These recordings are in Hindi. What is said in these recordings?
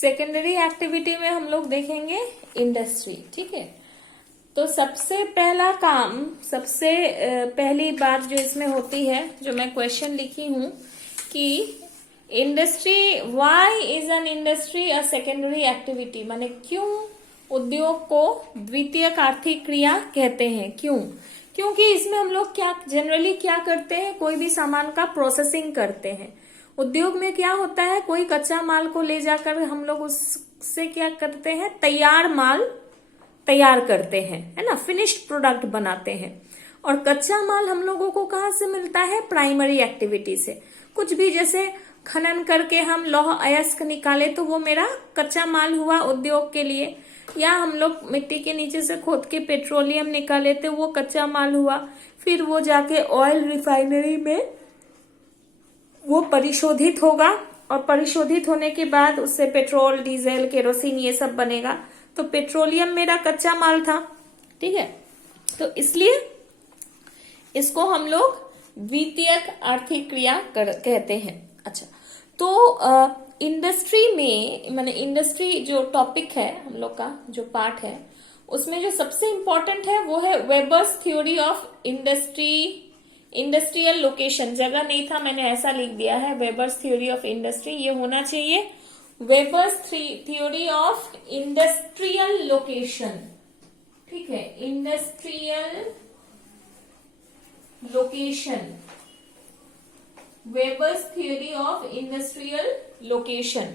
सेकेंडरी एक्टिविटी में हम लोग देखेंगे इंडस्ट्री। ठीक है, तो सबसे पहला काम, सबसे पहली बात जो इसमें होती है, जो मैं क्वेश्चन लिखी हूं कि industry, why is an industry a secondary activity, माने क्यों उद्योग को द्वितीयक आर्थिक क्रिया कहते हैं, क्यों? क्योंकि इसमें हम लोग क्या जनरली क्या करते हैं, कोई भी सामान का प्रोसेसिंग करते हैं। उद्योग में क्या होता है, कोई कच्चा माल को ले जाकर हम लोग उससे क्या करते हैं, तैयार माल तैयार करते हैं, है ना, फिनिश्ड प्रोडक्ट बनाते हैं। और कच्चा माल हम लोगों को कहाँ से मिलता है, प्राइमरी एक्टिविटी से। कुछ भी जैसे खनन करके हम लौह अयस्क निकाले तो वो मेरा कच्चा माल हुआ उद्योग के लिए, या हम लोग मिट्टी के नीचे से खोद के पेट्रोलियम निकाले तो वो कच्चा माल हुआ। फिर वो जाके ऑयल रिफाइनरी में वो परिशोधित होगा, और परिशोधित होने के बाद उससे पेट्रोल, डीजल, केरोसिन ये सब बनेगा। तो पेट्रोलियम मेरा कच्चा माल था। ठीक है, तो इसलिए इसको हम लोग द्वितीयक आर्थिक क्रिया कहते हैं। अच्छा, तो इंडस्ट्री में, माने इंडस्ट्री जो टॉपिक है हम लोग का, जो पार्ट है, उसमें जो सबसे इंपॉर्टेंट है वो है Weber's theory of industry, industrial location. जगह नहीं था, मैंने ऐसा लिख दिया है, वेबर्स थ्योरी ऑफ इंडस्ट्री, ये होना चाहिए Weber's theory of industrial location. ठीक है, industrial location, Weber's theory of industrial location.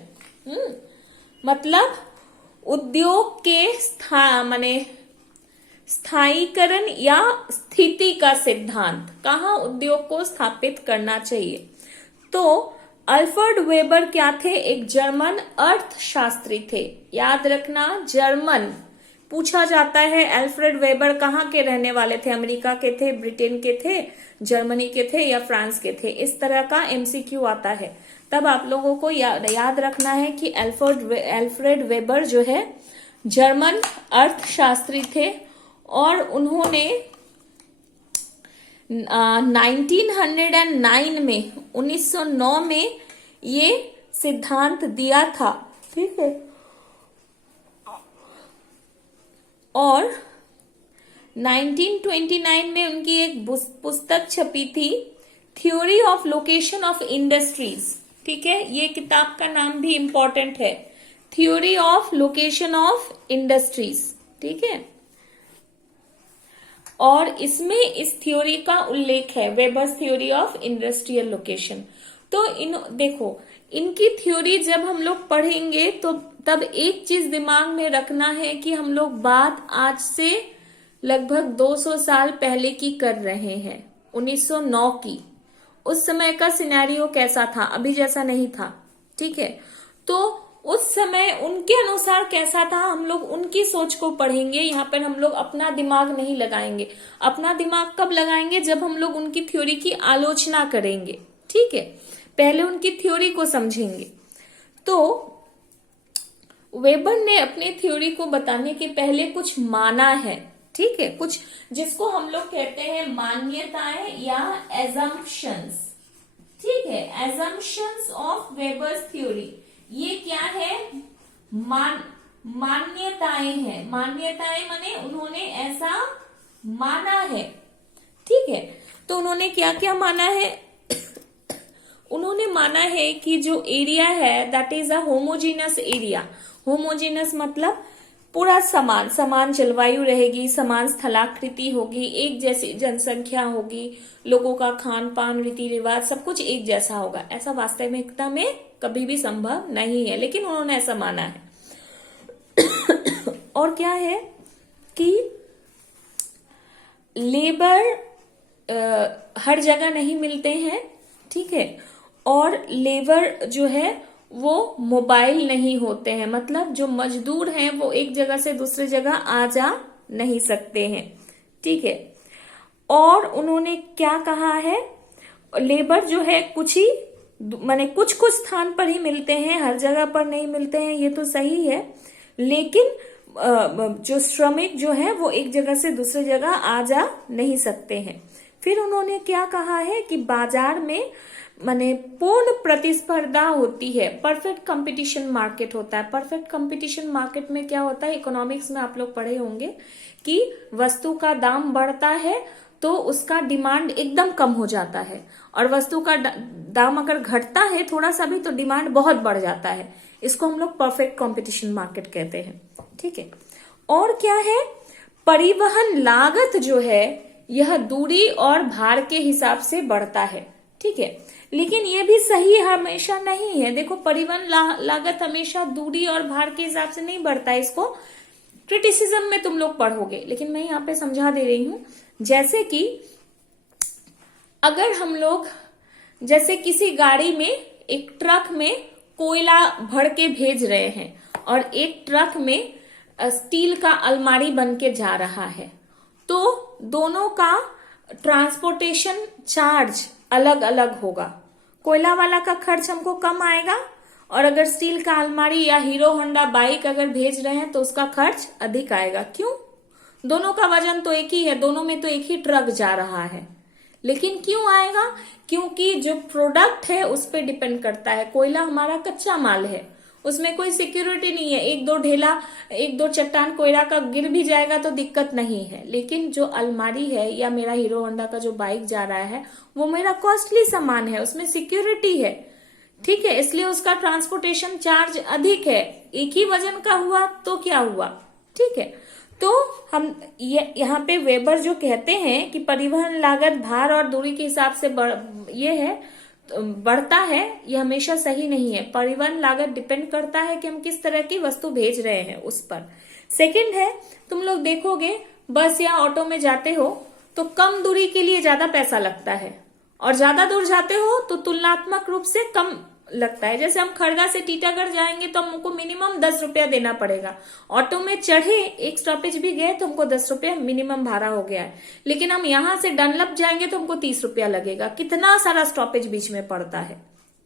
मतलब उद्योग के माने स्थायीकरण या स्थिति का सिद्धांत, कहाँ उद्योग को स्थापित करना चाहिए। तो अल्फ्रेड वेबर क्या थे, एक जर्मन अर्थशास्त्री थे। याद रखना, जर्मन पूछा जाता है। अल्फ्रेड वेबर कहाँ के रहने वाले थे, अमेरिका के थे, ब्रिटेन के थे, जर्मनी के थे या फ्रांस के थे, इस तरह का एमसीक्यू आता है। तब आप लोगों को याद रखना है कि अल्फ्रेड वेबर जो है जर्मन अर्थशास्त्री थे, और उन्होंने 1909 में ये सिद्धांत दिया था। ठीक है, और 1929 में उनकी एक पुस्तक छपी थी, theory of location of industries. ठीक है, ये किताब का नाम भी इंपॉर्टेंट है, theory of location of industries. ठीक है, और इसमें इस थ्योरी का उल्लेख है, Weber's theory of industrial location. तो देखो, इनकी थ्योरी जब हम लोग पढ़ेंगे तो तब एक चीज दिमाग में रखना है कि हम लोग बात आज से लगभग 200 साल पहले की कर रहे हैं, 1909 की। उस समय का सिनेरियो कैसा था, अभी जैसा नहीं था। ठीक है, तो उस समय उनके अनुसार कैसा था, हम लोग उनकी सोच को पढ़ेंगे। यहाँ पर हम लोग अपना दिमाग नहीं लगाएंगे। अपना दिमाग कब लगाएंगे, जब हम लोग उनकी थ्योरी की आलोचना करेंगे। ठीक है, पहले उनकी थ्योरी को समझेंगे। तो वेबर ने अपनी थ्योरी को बताने के पहले कुछ माना है। ठीक है, कुछ जिसको हम लोग कहते हैं मान्यताएं या एजम्पशंस। ठीक है, एजम्पशंस ऑफ वेबर्स थ्योरी, ये क्या है, मान्यताएं हैं। मान्यताएं माने उन्होंने ऐसा माना है। ठीक है, तो उन्होंने क्या क्या माना है उन्होंने माना है कि जो एरिया है that is a homogeneous area. Homogeneous मतलब पूरा समान जलवायु रहेगी, समान स्थलाकृति होगी, एक जैसी जनसंख्या होगी, लोगों का खान पान, रीति रिवाज सब कुछ एक जैसा होगा। ऐसा वास्तविकता में कभी भी संभव नहीं है, लेकिन उन्होंने ऐसा माना है। और क्या है कि लेबर हर जगह नहीं मिलते हैं। ठीक है, और लेबर जो है वो मोबाइल नहीं होते हैं, मतलब जो मजदूर हैं वो एक जगह से दूसरी जगह आ जा नहीं सकते हैं। ठीक है, और उन्होंने क्या कहा है, लेबर जो है कुछ ही माने कुछ कुछ स्थान पर ही मिलते हैं, हर जगह पर नहीं मिलते हैं, ये तो सही है। लेकिन जो श्रमिक जो है वो एक जगह से दूसरी जगह आ जा नहीं सकते हैं। फिर उन्होंने क्या कहा है कि बाजार में माने पूर्ण प्रतिस्पर्धा होती है, परफेक्ट कंपटीशन मार्केट होता है। परफेक्ट कंपटीशन मार्केट में क्या होता है, इकोनॉमिक्स में आप लोग पढ़े होंगे कि वस्तु का दाम बढ़ता है तो उसका डिमांड एकदम कम हो जाता है, और वस्तु का दाम अगर घटता है थोड़ा सा भी तो डिमांड बहुत बढ़ जाता है। इसको हम लोग परफेक्ट कंपटीशन मार्केट कहते हैं, ठीक है। और क्या है, परिवहन लागत जो है यह दूरी और भार के हिसाब से बढ़ता है, ठीक है। लेकिन ये भी सही हमेशा नहीं है। देखो, परिवहन लागत हमेशा दूरी और भार के हिसाब से नहीं बढ़ता है, इसको क्रिटिसिज्म में तुम लोग पढ़ोगे, लेकिन मैं यहाँ पे समझा दे रही हूं। जैसे कि अगर हम लोग जैसे किसी गाड़ी में, एक ट्रक में कोयला भर के भेज रहे हैं और एक ट्रक में स्टील का अलमारी बन के जा रहा है, तो दोनों का ट्रांसपोर्टेशन चार्ज अलग अलग होगा। कोयला वाला का खर्च हमको कम आएगा, और अगर स्टील का अलमारी या हीरो होंडा बाइक अगर भेज रहे हैं तो उसका खर्च अधिक आएगा। क्यों? दोनों का वजन तो एक ही है, दोनों में तो एक ही ट्रक जा रहा है, लेकिन क्यों आएगा? क्योंकि जो प्रोडक्ट है उस पर डिपेंड करता है। कोयला हमारा कच्चा माल है, उसमें कोई सिक्योरिटी नहीं है, एक दो चट्टान कोयला का गिर भी जाएगा तो दिक्कत नहीं है। लेकिन जो अलमारी है या मेरा हीरो होंडा का जो बाइक जा रहा है वो मेरा कॉस्टली सामान है, उसमें सिक्योरिटी है, ठीक है, इसलिए उसका ट्रांसपोर्टेशन चार्ज अधिक है। एक ही वजन का हुआ तो क्या हुआ, ठीक है। तो हम यहाँ पे वेबर जो कहते हैं कि परिवहन लागत भार और दूरी के हिसाब से बढ़ता है, ये हमेशा सही नहीं है। परिवहन लागत डिपेंड करता है कि हम किस तरह की वस्तु भेज रहे हैं उस पर। सेकंड है, तुम लोग देखोगे बस या ऑटो में जाते हो तो कम दूरी के लिए ज्यादा पैसा लगता है, और ज्यादा दूर जाते हो तो तुलनात्मक रूप से कम लगता है। जैसे हम खड़गा से टीटागढ़ जाएंगे तो हमको मिनिमम 10 रुपया देना पड़ेगा। ऑटो में चढ़े, एक स्टॉपेज भी गए तो हमको 10 रुपया मिनिमम भाड़ा हो गया है। लेकिन हम यहाँ से डनलप जाएंगे तो हमको 30 रुपया लगेगा। कितना सारा स्टॉपेज बीच में पड़ता है,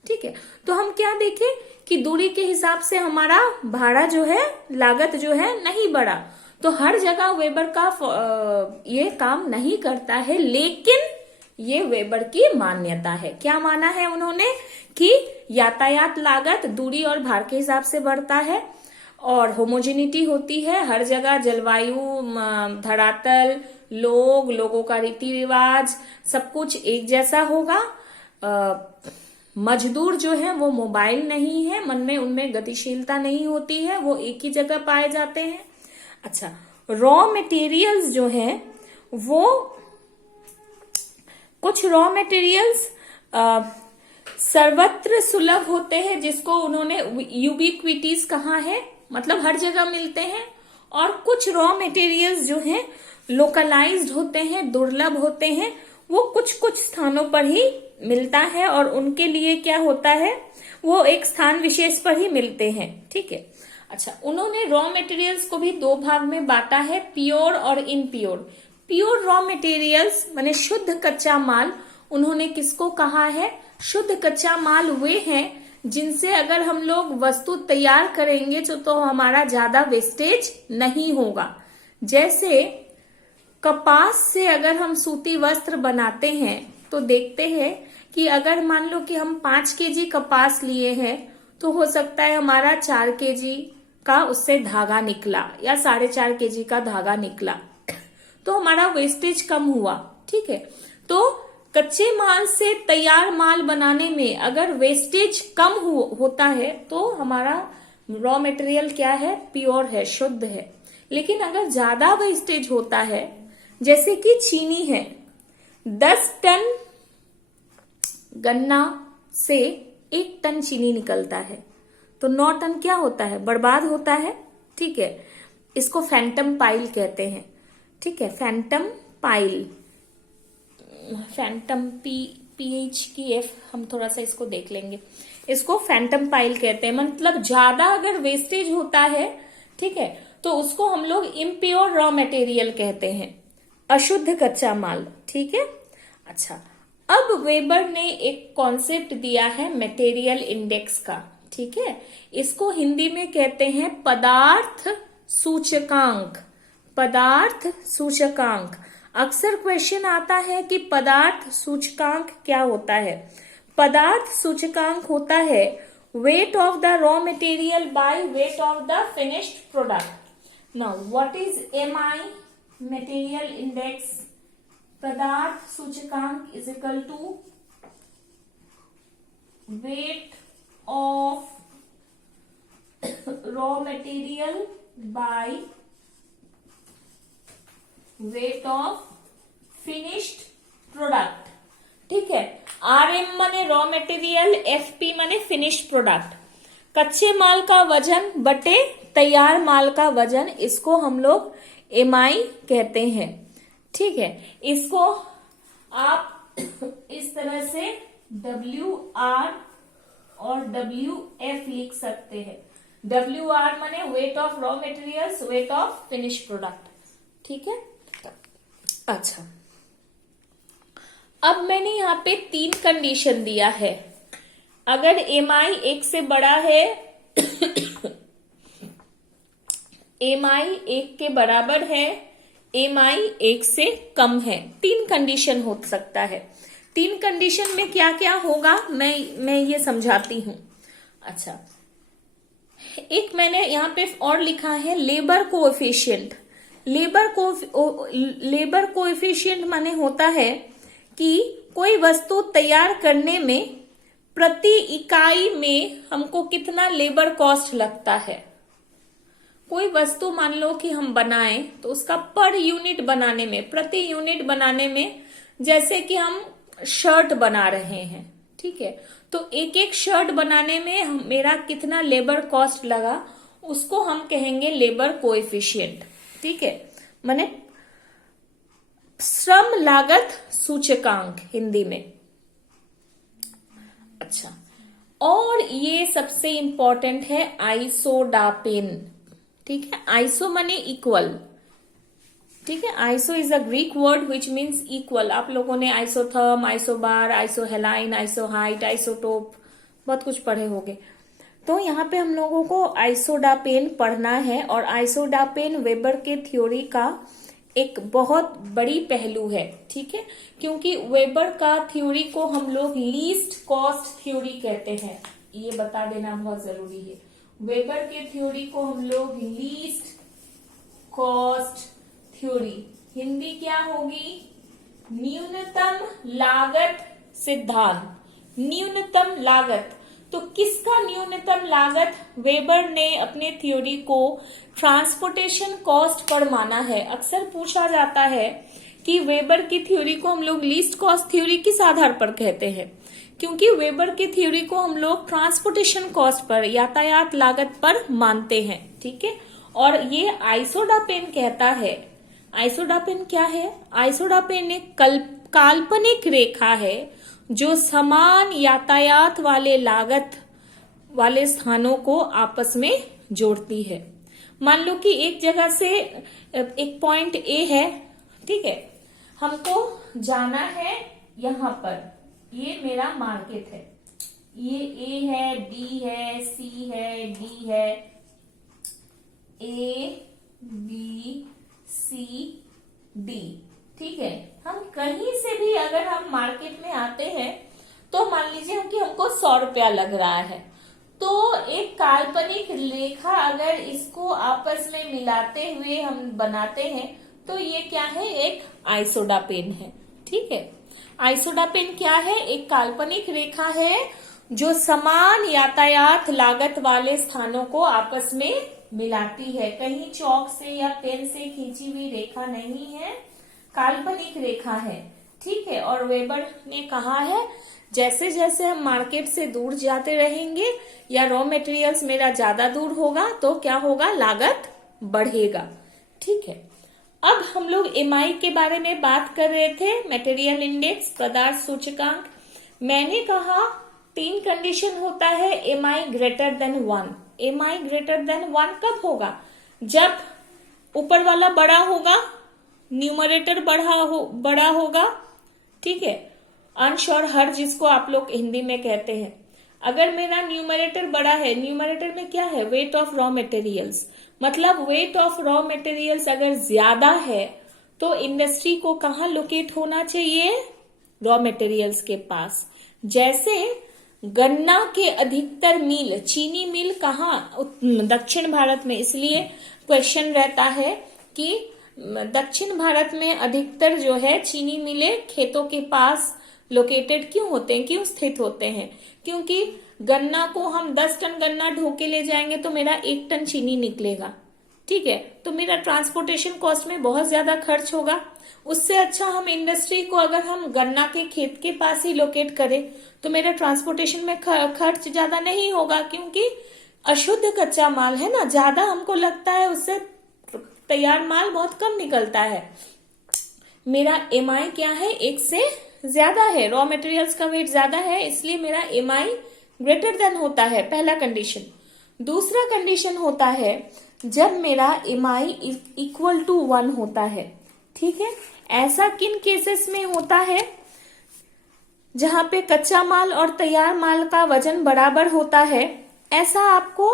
ठीक है। तो हम क्या देखें कि दूरी के हिसाब से हमारा भाड़ा जो है, लागत जो है नहीं बढ़ा। तो हर जगह वेबर का ये काम नहीं करता है, लेकिन ये वेबर की मान्यता है। क्या माना है उन्होंने कि यातायात लागत दूरी और भार के हिसाब से बढ़ता है, और होमोजेनिटी होती है हर जगह, जलवायु, धरातल, लोगों का रीति रिवाज, सब कुछ एक जैसा होगा। मजदूर जो है वो मोबाइल नहीं है, मन में उनमें गतिशीलता नहीं होती है, वो एक ही जगह पाए जाते हैं। अच्छा, रॉ मटेरियल्स जो है वो कुछ रॉ मटेरियल्स सर्वत्र सुलभ होते हैं, जिसको उन्होंने यूबिक्विटीज कहा है, मतलब हर जगह मिलते हैं। और कुछ रॉ मटेरियल्स जो हैं लोकलाइज्ड होते हैं, दुर्लभ होते हैं, वो कुछ कुछ स्थानों पर ही मिलता है, और उनके लिए क्या होता है, वो एक स्थान विशेष पर ही मिलते हैं, ठीक है। अच्छा, उन्होंने रॉ मटेरियल्स को भी दो भाग में बांटा है, प्योर और इनप्योर। प्योर रॉ मटेरियल्स माने शुद्ध कच्चा माल, उन्होंने किसको कहा है? शुद्ध कच्चा माल वे हैं जिनसे अगर हम लोग वस्तु तैयार करेंगे तो हमारा ज्यादा वेस्टेज नहीं होगा। जैसे कपास से अगर हम सूती वस्त्र बनाते हैं तो देखते हैं कि अगर मान लो कि हम 5 केजी कपास लिए हैं तो हो सकता है हमारा 4 केजी का उससे धागा निकला या 4.5 केजी का धागा निकला, तो हमारा वेस्टेज कम हुआ, ठीक है। तो कच्चे माल से तैयार माल बनाने में अगर वेस्टेज कम होता है तो हमारा रॉ मटेरियल क्या है? प्योर है, शुद्ध है। लेकिन अगर ज्यादा वेस्टेज होता है, जैसे कि चीनी है, 10 टन गन्ना से 1 टन चीनी निकलता है, तो 9 टन क्या होता है? बर्बाद होता है, ठीक है। इसको फैंटम पाइल कहते हैं, ठीक है। फैंटम पाइल, फैंटम PHKF, हम थोड़ा सा इसको देख लेंगे। इसको फैंटम पाइल कहते हैं, मतलब ज्यादा अगर वेस्टेज होता है, ठीक है, तो उसको हम लोग इम्प्योर रॉ मटेरियल कहते हैं, अशुद्ध कच्चा माल, ठीक है। अच्छा, अब वेबर ने एक कॉन्सेप्ट दिया है मटेरियल इंडेक्स का, ठीक है। इसको हिंदी में कहते हैं पदार्थ सूचकांक। पदार्थ सूचकांक, अक्सर क्वेश्चन आता है कि पदार्थ सूचकांक क्या होता है। पदार्थ सूचकांक होता है weight of the raw material by weight of the finished product. Now what is MI, material index? पदार्थ सूचकांक is equal to weight of raw material by weight of finished product. ठीक है, RM माने रॉ मटेरियल, FP माने फिनिश्ड प्रोडक्ट। कच्चे माल का वजन बटे तैयार माल का वजन, इसको हम लोग MI कहते हैं। ठीक है, इसको आप इस तरह से WR और WF लिख सकते हैं। WR माने weight of raw materials, weight of finished product. ठीक है, अच्छा, अब मैंने यहाँ पे 3 कंडीशन दिया है। अगर MI 1 से बड़ा है, MI 1 के बराबर है, MI 1 से कम है, 3 कंडीशन हो सकता है। 3 कंडीशन में क्या क्या होगा मैं ये समझाती हूं। अच्छा, एक मैंने यहाँ पे और लिखा है लेबर कोएफिशिएंट। लेबर कोएफिशिएंट माने होता है कि कोई वस्तु तैयार करने में प्रति इकाई में हमको कितना लेबर कॉस्ट लगता है। कोई वस्तु मान लो कि हम बनाएं तो उसका पर यूनिट बनाने में, प्रति यूनिट बनाने में, जैसे कि हम शर्ट बना रहे हैं, ठीक है, तो एक एक शर्ट बनाने में मेरा कितना लेबर कॉस्ट लगा, उसको हम कहेंगे लेबर कोएफिशिएंट। ठीक है, माने श्रम लागत सूचकांक हिंदी में। अच्छा, और ये सबसे इंपॉर्टेंट है आइसोडापेन। ठीक है, आइसो माने इक्वल। ठीक है, iso is a Greek word which means equal. आप लोगों ने आइसोथर्म, आइसोबार, आइसोहेलाइन, आइसोहाइट, आइसोटोप बहुत कुछ पढ़े होंगे। तो यहाँ पे हम लोगों को आइसोडापेन पढ़ना है, और आइसोडापेन वेबर के थ्योरी का एक बहुत बड़ी पहलू है। ठीक है, क्योंकि वेबर का थ्योरी को हम लोग लीस्ट कॉस्ट थ्योरी कहते हैं, ये बता देना बहुत जरूरी है। वेबर के थ्योरी को हम लोग लीस्ट कॉस्ट थ्योरी, हिंदी क्या होगी, न्यूनतम लागत सिद्धांत। न्यूनतम लागत, तो किसका न्यूनतम लागत? वेबर ने अपने थ्योरी को ट्रांसपोर्टेशन कॉस्ट पर माना है। अक्सर पूछा जाता है कि वेबर की थ्योरी को हम लोग लीस्ट कॉस्ट थ्योरी किस आधार पर कहते हैं, क्योंकि वेबर की थ्योरी को हम लोग ट्रांसपोर्टेशन कॉस्ट पर, यातायात लागत पर मानते हैं। ठीक है, और ये आइसोडापेन कहता है, आइसोडापेन क्या है? आइसोडापेन एक काल्पनिक रेखा है जो समान यातायात वाले लागत वाले स्थानों को आपस में जोड़ती है। मान लो कि एक जगह से एक पॉइंट ए है, ठीक है, हमको जाना है यहाँ पर, ये मेरा मार्केट है, ये ए है, बी है, सी है, डी है, ए बी सी डी। ठीक है, हम कहीं से भी अगर हम मार्केट में आते हैं तो मान लीजिए कि हमको 100 रुपया लग रहा है, तो एक काल्पनिक रेखा अगर इसको आपस में मिलाते हुए हम बनाते हैं तो ये क्या है? एक आइसोडापेन है। ठीक है, आइसोडापेन क्या है? एक काल्पनिक रेखा है जो समान यातायात लागत वाले स्थानों को आपस में मिलाती है। कहीं चौक से या पेन से खींची हुई रेखा नहीं है, काल्पनिक रेखा है। ठीक है, और वेबर ने कहा है जैसे जैसे हम मार्केट से दूर जाते रहेंगे या रॉ मटेरियल्स मेरा ज्यादा दूर होगा तो क्या होगा? लागत बढ़ेगा। ठीक है, अब हम लोग एमआई के बारे में बात कर रहे थे, मटेरियल इंडेक्स, पदार्थ सूचकांक। मैंने कहा 3 कंडीशन होता है MI greater than 1। MI greater than 1 कब होगा? जब ऊपर वाला बड़ा होगा, न्यूमरेटर बड़ा होगा। ठीक है, अंश और हर जिसको आप लोग हिंदी में कहते हैं। अगर मेरा न्यूमरेटर बड़ा है, न्यूमरेटर में क्या है? वेट ऑफ रॉ मटेरियल्स, मतलब वेट ऑफ रॉ मटेरियल्स अगर ज्यादा है तो इंडस्ट्री को कहाँ लोकेट होना चाहिए? रॉ मटेरियल्स के पास। जैसे गन्ना के अधिकतर मिल, चीनी मिल कहाँ, दक्षिण भारत में, इसलिए क्वेश्चन रहता है कि दक्षिण भारत में अधिकतर जो है चीनी मिलें खेतों के पास लोकेटेड क्यों होते हैं, क्यों स्थित होते हैं? क्योंकि गन्ना को हम 10 टन गन्ना ढो के ले जाएंगे तो मेरा 1 टन चीनी निकलेगा, ठीक है, तो मेरा ट्रांसपोर्टेशन कॉस्ट में बहुत ज्यादा खर्च होगा। उससे अच्छा हम इंडस्ट्री को अगर हम गन्ना के खेत के पास ही लोकेट करें तो मेरा ट्रांसपोर्टेशन में खर्च ज्यादा नहीं होगा, क्योंकि अशुद्ध कच्चा माल है ना, ज्यादा हमको लगता है, उससे तैयार माल बहुत कम निकलता है। मेरा एमआई क्या है, 1 से ज्यादा है, रॉ मटेरियल्स का वेट ज्यादा है, इसलिए मेरा एमआई ग्रेटर देन होता है, पहला कंडीशन। दूसरा कंडीशन होता है जब मेरा एमआई इक्वल टू 1 होता है, ठीक है। ऐसा किन केसेस में होता है? जहां पे कच्चा माल और तैयार माल का वजन बराबर होता है। ऐसा आपको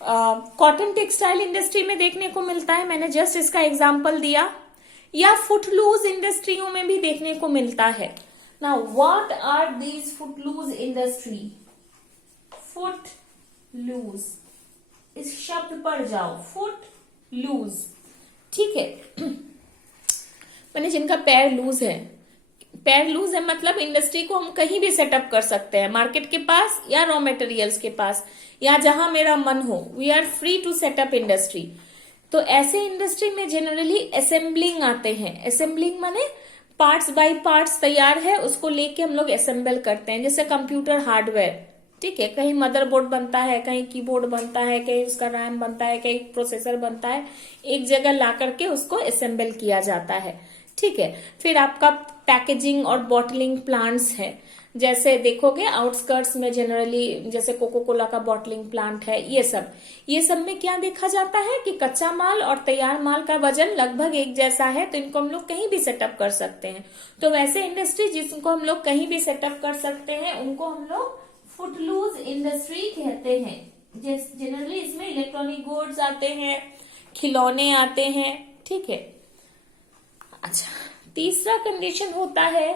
कॉटन टेक्सटाइल इंडस्ट्री में देखने को मिलता है, मैंने जस्ट इसका एग्जांपल दिया, या फुटलूज इंडस्ट्रियों में भी देखने को मिलता है। Now what are these footloose industry? Footloose, इस शब्द पर जाओ, फुटलूज, ठीक है। मैंने जिनका पैर लूज है, पैर लूज है मतलब इंडस्ट्री को हम कहीं भी सेटअप कर सकते हैं, मार्केट के पास या रॉ मटेरियल्स के पास, या जहां मेरा मन हो, we are free to set up industry. तो ऐसे इंडस्ट्री में जनरली असेंबलिंग आते हैं। असेंबलिंग माने पार्ट्स बाय पार्ट्स तैयार है, उसको लेके हम लोग असेंबल करते हैं, जैसे कंप्यूटर हार्डवेयर, ठीक है, कहीं मदरबोर्ड बनता है, कहीं कीबोर्ड बनता है, कहीं उसका रैम बनता है, कहीं प्रोसेसर बनता है, एक जगह ला करके उसको असेंबल किया जाता है, ठीक है। फिर आपका पैकेजिंग और बॉटलिंग प्लांट्स है, जैसे देखोगे आउटस्कर्ट्स में जनरली जैसे कोको कोला का बॉटलिंग प्लांट है, ये सब में क्या देखा जाता है कि कच्चा माल और तैयार माल का वजन लगभग एक जैसा है, तो इनको हम लोग कहीं भी सेटअप कर सकते हैं। तो वैसे इंडस्ट्री जिनको हम लोग कहीं भी सेटअप कर सकते हैं उनको हम लोग फुटलूज इंडस्ट्री कहते हैं। जनरली इसमें इलेक्ट्रॉनिक गुड्स आते हैं, खिलौने आते हैं, ठीक है। अच्छा, तीसरा कंडीशन होता है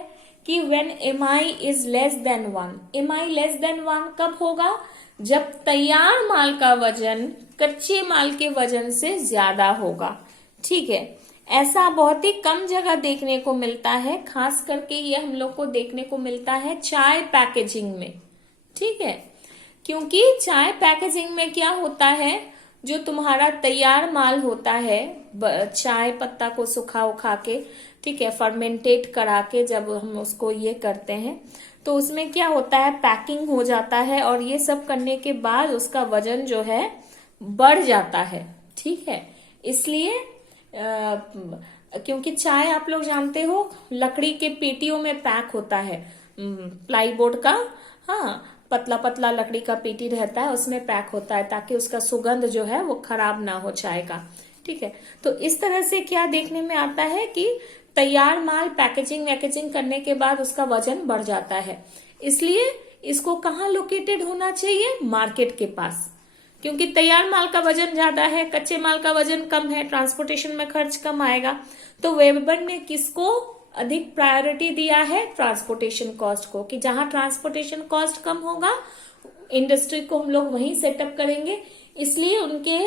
कि when MI is less than 1। MI less than 1 कब होगा? जब तैयार माल का वजन कच्चे माल के वजन से ज्यादा होगा, ठीक है। ऐसा बहुत ही कम जगह देखने को मिलता है, खास करके ये हम लोग को देखने को मिलता है चाय पैकेजिंग में, ठीक है। क्योंकि चाय पैकेजिंग में क्या होता है, जो तुम्हारा तैयार माल होता है, चाय पत्ता को सुखा उखा के, ठीक है, फर्मेंटेट करा के जब हम उसको ये करते हैं तो उसमें क्या होता है, पैकिंग हो जाता है, और ये सब करने के बाद उसका वजन जो है बढ़ जाता है, ठीक है। इसलिए क्योंकि चाय आप लोग जानते हो लकड़ी के पेटियों में पैक होता है, प्लाईबोर्ड का, हाँ, पतला पतला लकड़ी का पेटी रहता है, उसमें पैक होता है ताकि उसका सुगंध जो है वो खराब ना हो चाय का, ठीक है। तो इस तरह से क्या देखने में आता है कि तैयार माल पैकेजिंग करने के बाद उसका वजन बढ़ जाता है। इसलिए इसको कहाँ लोकेटेड होना चाहिए? मार्केट के पास, क्योंकि तैयार माल का वजन ज्यादा है, कच्चे माल का वजन कम है, ट्रांसपोर्टेशन में खर्च कम आएगा। तो वेबर ने किसको अधिक प्रायोरिटी दिया है? ट्रांसपोर्टेशन कॉस्ट को, कि जहां ट्रांसपोर्टेशन कॉस्ट कम होगा इंडस्ट्री को हम लोग वहीं सेटअप करेंगे। इसलिए उनके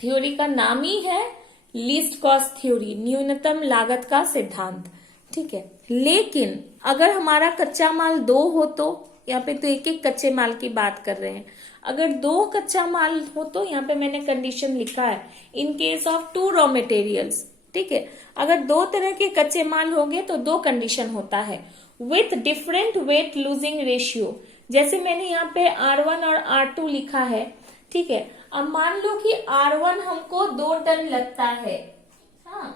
थ्योरी का नाम ही है लीस्ट कॉस्ट थ्योरी, न्यूनतम लागत का सिद्धांत, ठीक है। लेकिन अगर हमारा कच्चा माल 2 हो, तो यहाँ पे तो एक कच्चे माल की बात कर रहे हैं, अगर 2 कच्चा माल हो तो यहाँ पे मैंने कंडीशन लिखा है in case of 2 raw materials, ठीक है। अगर 2 तरह के कच्चे माल होंगे तो 2 कंडीशन होता है, with different weight losing ratio. जैसे मैंने यहाँ पे R1 और R2 लिखा है, ठीक है। अब मान लो कि R1 हमको 2 टन लगता है, हाँ,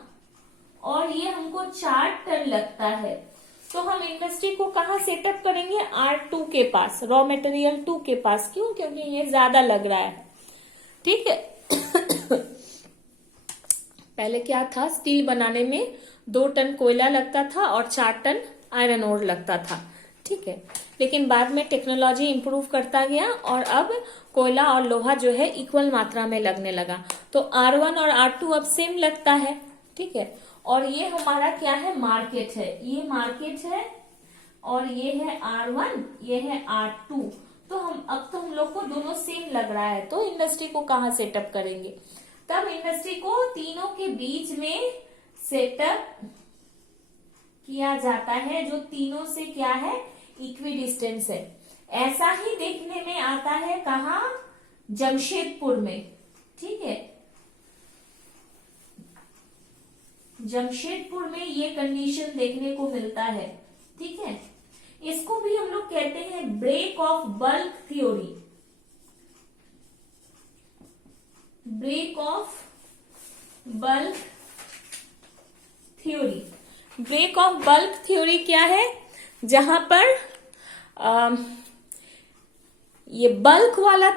और ये हमको 4 टन लगता है, तो हम इंडस्ट्री को कहाँ सेटअप करेंगे? R2 के पास, रॉ मटेरियल 2 के पास। क्यों? क्योंकि ये ज्यादा लग रहा है, ठीक है। पहले क्या था, स्टील बनाने में 2 टन कोयला लगता था और 4 टन आयरन ओर लगता था, ठीक है। लेकिन बाद में टेक्नोलॉजी इंप्रूव करता गया और अब कोयला और लोहा जो है इक्वल मात्रा में लगने लगा, तो R1 और R2 अब सेम लगता है, ठीक है। और ये हमारा क्या है? मार्केट है, ये मार्केट है और ये है R1, ये है R2। तो हम लोग को दोनों सेम लग रहा है, तो इंडस्ट्री को कहाँ सेटअप करेंगे? तब इंडस्ट्री को तीनों के बीच में सेटअप किया जाता है, जो तीनों से क्या है, इक्वी डिस्टेंस है। ऐसा ही देखने में आता है कहाँ? जमशेदपुर में, ठीक है। जमशेदपुर में ये कंडीशन देखने को मिलता है, ठीक है। इसको भी हम लोग कहते हैं break of bulk theory. Break of bulk theory. Break of bulk theory क्या है? जहां पर ये बल्क वाला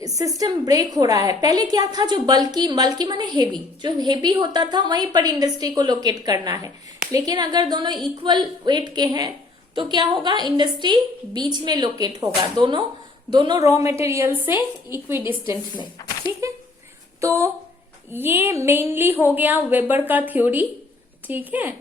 सिस्टम ब्रेक हो रहा है। पहले क्या था, जो बल्की माने हेवी, जो हेवी होता था वहीं पर इंडस्ट्री को लोकेट करना है। लेकिन अगर दोनों इक्वल वेट के हैं तो क्या होगा, इंडस्ट्री बीच में लोकेट होगा, दोनों रॉ मटेरियल से इक्वी डिस्टेंस में, ठीक है। तो ये मेनली हो गया वेबर का थ्योरी, ठीक है।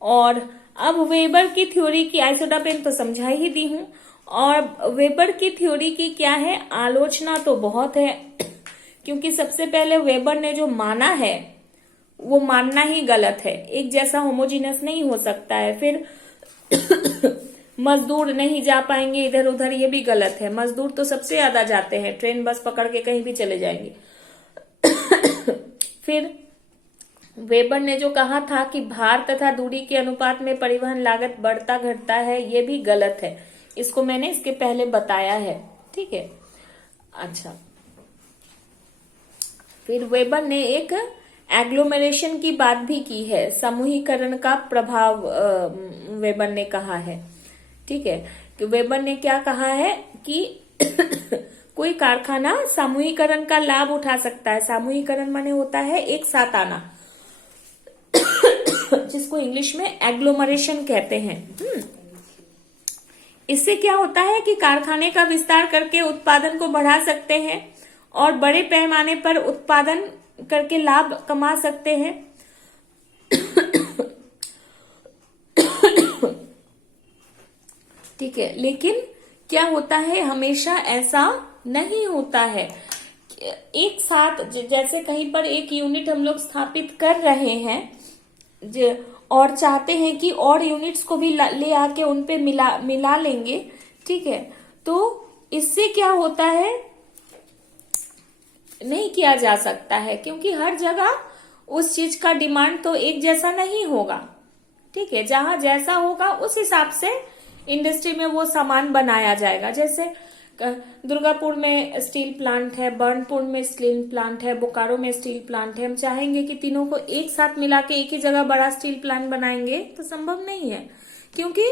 और अब वेबर की थ्योरी की आइसोटोपेन तो समझा ही दी हूं, और वेबर की थ्योरी की क्या है, आलोचना तो बहुत है, क्योंकि सबसे पहले वेबर ने जो माना है वो मानना ही गलत है। एक जैसा होमोजीनियस नहीं हो सकता है। फिर मजदूर नहीं जा पाएंगे इधर उधर, ये भी गलत है। मजदूर तो सबसे ज्यादा जाते हैं, ट्रेन बस पकड़ के कहीं भी चले जाएंगे। फिर वेबर ने जो कहा था कि भार तथा दूरी के अनुपात में परिवहन लागत बढ़ता घटता है, ये भी गलत है। इसको मैंने इसके पहले बताया है, ठीक है। अच्छा, फिर वेबर ने एक एग्लोमेरेशन की बात भी की है, समूहीकरण का प्रभाव वेबर ने कहा है, ठीक है। कि वेबर ने क्या कहा है कि कोई कारखाना समूहीकरण का लाभ उठा सकता है। समूहीकरण माने होता है एक साथ आना, जिसको इंग्लिश में एग्लोमरेशन कहते हैं। इससे क्या होता है कि कारखाने का विस्तार करके उत्पादन को बढ़ा सकते हैं और बड़े पैमाने पर उत्पादन करके लाभ कमा सकते हैं। ठीक है, लेकिन क्या होता है, हमेशा ऐसा नहीं होता है। एक साथ जैसे कहीं पर एक यूनिट हम लोग स्थापित कर रहे हैं और चाहते हैं कि और यूनिट्स को भी ले आके उन पे मिला लेंगे, ठीक है। तो इससे क्या होता है, नहीं किया जा सकता है, क्योंकि हर जगह उस चीज का डिमांड तो एक जैसा नहीं होगा, ठीक है। जहां जैसा होगा उस हिसाब से इंडस्ट्री में वो सामान बनाया जाएगा। जैसे दुर्गापुर में स्टील प्लांट है, बर्नपुर में स्टील प्लांट है, बोकारो में स्टील प्लांट है। हम चाहेंगे कि तीनों को एक साथ मिला के एक ही जगह बड़ा स्टील प्लांट बनाएंगे तो संभव नहीं है, क्योंकि